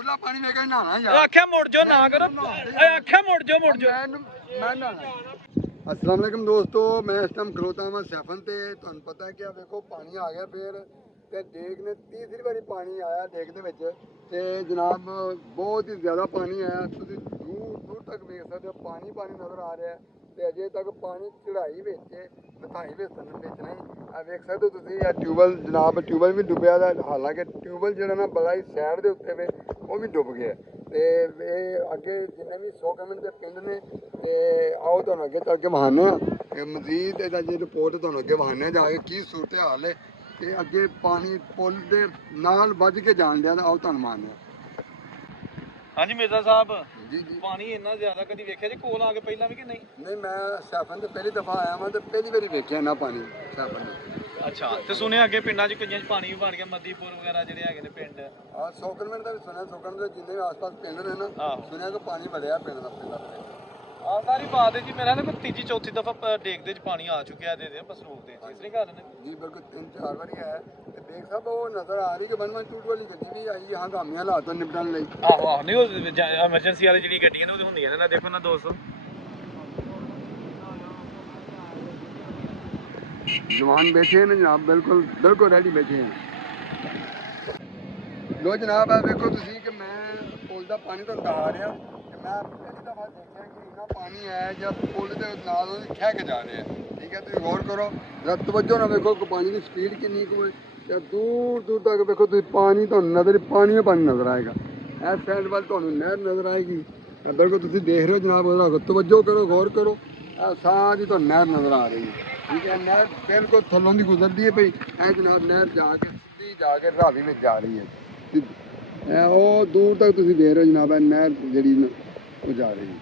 खुला पानी में कहीं नहाना यार। आख्या मुड़ जाओ ना करो, आख्या मुड़ जाओ मैं नहाना। अस्सलाम वालेकुम दोस्तों, मैं इस टाइम खलोता हाँ सैफन ते। तुहानू पता है कि देखो पानी आ गया फिर ते डेग ने तीसरी बारी पानी आया डेग दे विच ते जनाब बहुत ही ज़्यादा पानी आया। तुसीं दूर दूर तक वेख सकते हो पानी पानी नज़र आ रहा है ते अजे तक पानी चढ़ाई विच लथाई विच नहीं। वेख सकते हो तुसीं ट्यूबवैल जनाब ट्यूबवैल भी डुब्बिया दा, हालांकि ट्यूबवैल जेह्ड़ा ना बड़ा ही साइड दे उत्ते वे वो भी डुब गया ते अगे जिन्ने भी 100 कमेंट के पिंड ने ते आओ तुहानू अगे चल के वहाने मजीद एदा जी रिपोर्ट तुहानू अगे वहाने जाके की सूरत हाल है ते अगे पानी पुल दे नाल वज के जान दिया। आओ तुहानू मारने। हाँ जी मिर्जा साहब, जी जी पानी इन्ना ज्यादा कदी वेख्या जी कोल आके पहला भी कि नहीं? नहीं, मैं सैफन ते पहली दफा आया वां ते पहली बारी वेख्या ना पानी सैफन। अच्छा, ते सुनिया अगे पिंडां च कईयां च पानी भी बन गया, मदीपुर वगैरह जेह्ड़े हैगे ने पिंड। हाँ 100 किलोमीटर का भी सुना, 100 किलोमीटर जिन्ने भी आस पास पिंड ने ना सुनिया कि पानी बढ़िया पिंड का पिंड। हाँ सारी बात है जी, मेरा ना कोई तीजी चौथी दफा देखते पानी आ चुका है दे बसरूख दे तीसरी गल ने जी बिल्कुल 3-4 बारी आया ते देख साहब वो नजर आ रही कि 112 वाली गड्डी भी आई हंगामी हालातों निपटन लई। आहो आहो, नहीं वो एमरजेंसी वाली जेह्ड़ी गड्डियां ने वो होंदियां ने ना, देखो ना दोस्तों जवान बैठे हैं जनाब, बिल्कुल बिल्कुल रेडी बैठे हैं। लो जनाब है देखो तुसी कि मैं पुल का पानी तो दहा रहा कि मैं पहली दफा देखा कि इन्ना पानी है जब पुल के नाल खह के जा रहे हैं। ठीक है, तुम गौर करो जरा तवज्जो ना देखो कि पानी की स्पीड कितनी को है। दूर दूर तक देखो तुम पानी तो नजर पानी में पानी नजर आएगा। इस साइड वाल तो नहर नजर आएगी, बिल्कुल तुम देख रहे हो जनाब, तवज्जो करो गौर करो, सारी तो नहर नजर आ रही है। ठीक है, नहर बिल्कुल थलों की गुजरती है पई जनाब, नहर जाके सीधी जाके रावी में जा रही है। वो दूर तक तुम देख रहे हो जनाब नहर जी जा रही है।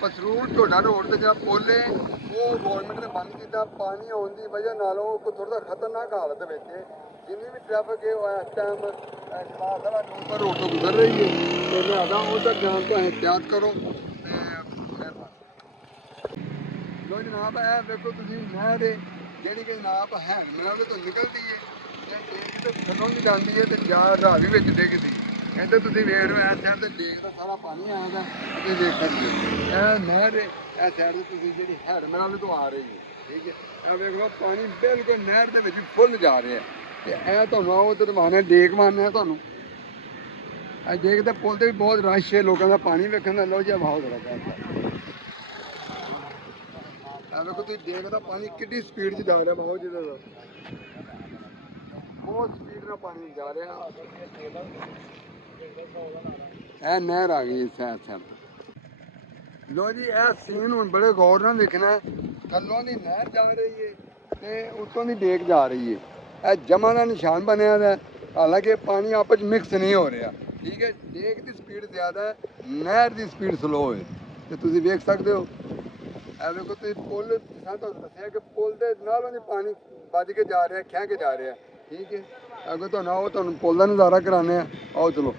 पसरूर ढोडा रोड से जो पुल है वो गौरमेंट ने बंद किया, पानी आने की वजह नालों थोड़ा खतरनाक हालत में जिन्नी भी ट्रैफिक है वो इस टाइम शबाज वाला नूपर रोड तो गुजर रही है तो लिहाजा उधर जान तो एहतियात करो। लो जनाब है देखो तुम नहर है जी कि जनाब है मिनल तो निकलती है थलों की जाती है तो जा रावी में डिगती। इधर तुम वेख रहे हो इस साइड से डेग का सारा पानी आएगा तुम देख सकते हो नहर है इस साइड से तुम जी हैड मिनल तो आ रही है। ठीक है, वेख लो पानी बिल्कुल नहर के फुल जा रहा है तो उधर मारना डेग मारना है तुम डेग के पुल से भी बहुत रश है लोगों का पानी वेखने लो जी वाह बड़ा देखो तुम देखदा पानी कितनी स्पीड से जा रहा है बाबू जी का बहुत स्पीड में पानी जा रहा है नहर आ गई सैर सैर। लो जी यह सीन हूँ बड़े गौर नाल देखना है, थलों की नहर जा रही है तो उत्तों की डेग जा रही है। यह जमा का निशान बनया है, हालांकि पानी आपस मिक्स नहीं हो रहा। ठीक है, डेग की स्पीड ज़्यादा है नहर की स्पीड स्लो है तो तुम देख सकते हो। देखो तुम पुल दसिया कि पुल के नालों ही पानी बज के जा रहा है खह के जा रहा है। ठीक है, अगर तो आओ तुम पुल का नज़ारा कराने आओ चलो।